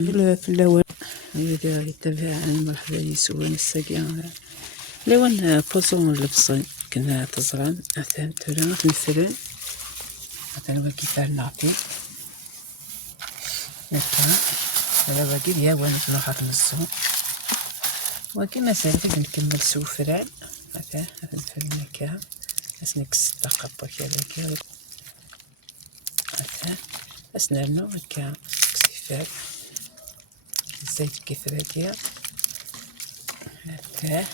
في اللون إذا يتبع عن مرحبا يسوان الساقية لون بوزون اللبصين كنا تزران مثلا تورا مثلا وكيف نعطي هكا هذا باقي ديال وانا نهار نصو وكما سالت نكمل سوفران هذا الفرن هكا نكس الطاقة كذا هذا نرنو هكا كسيفات الزيت كيف هادية هكا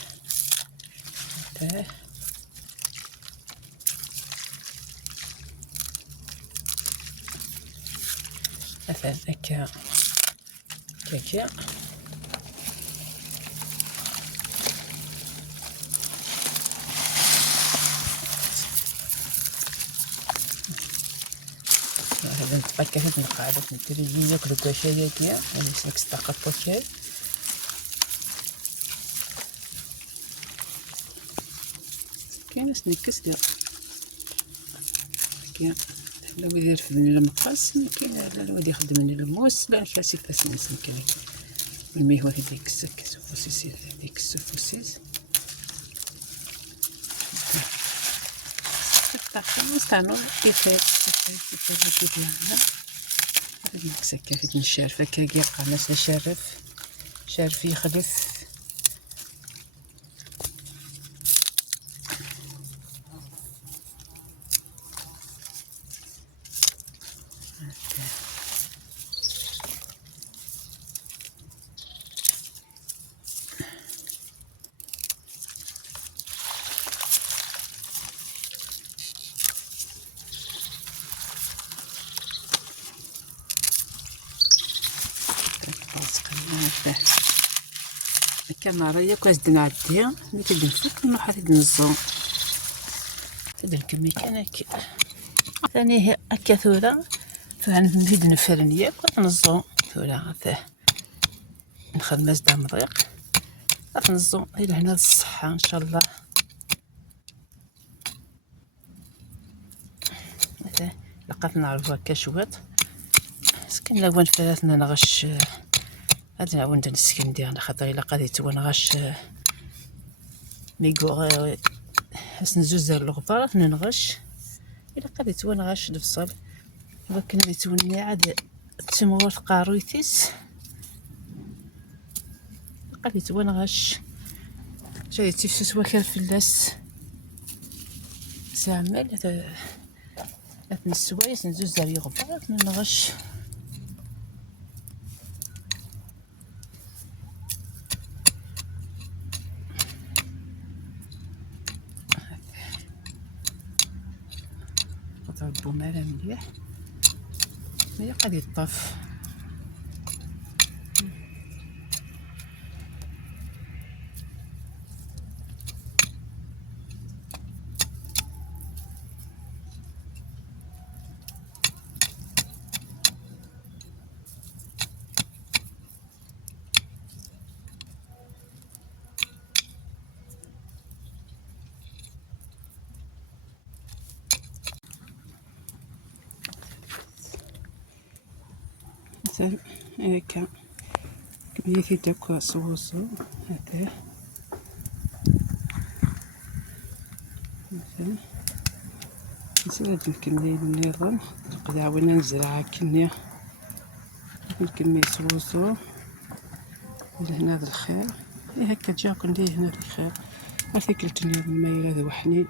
مثلا هكا كاكيا هذا نتبقى هاد القاعدة ندير ياكلو كاشايا كيا يعني سنكس طاقة بوكيل كاين سنكس ديال كاين لو يدير في المقص كاين لا ودي يخدم من الموس لا كاسي فاسنس كاين الميهو هذيك السفوسيس هذيك السفوسيس نستعملو كيفاش ديالنا هذيك السكه هذيك نشارفه كاع قناص شارف يخلف الكاميرا يا كواز نعديها ملي كنفك نروح هاد نزوم هاد الكمية كان هكا ثاني هكا ثورة فنزيد نفرن ياك ونزوم ثورة هذا نخدم زدا مضيق نزوم إلى هنا الصحة إن شاء الله هذا لقيت نعرفو هكا شوات سكن لون ثلاثنا نغش هذا نعاود نسكن ديالنا خاطر إلا قضيت ونغش ميكو نزوز الغبار ننغش إلا قضيت ونغش البصل ولكن ريت وني عاد تمغور قارويتيس قضيت ونغش جاي تفسس وكر فلاس زعمل هذا السوايس نزوز الغبار ننغش ضربو مالا مليح ملي غادي يطاف مثلا هكا كمية داك صوصو هكا مثلا نزيد الكمية النظام نقدر عاونا نزرعها كنية الكمية صوصو لهنا هذا الخير هكا جاكم ليه هنا الخير هاكلتني المايل هذا وحنين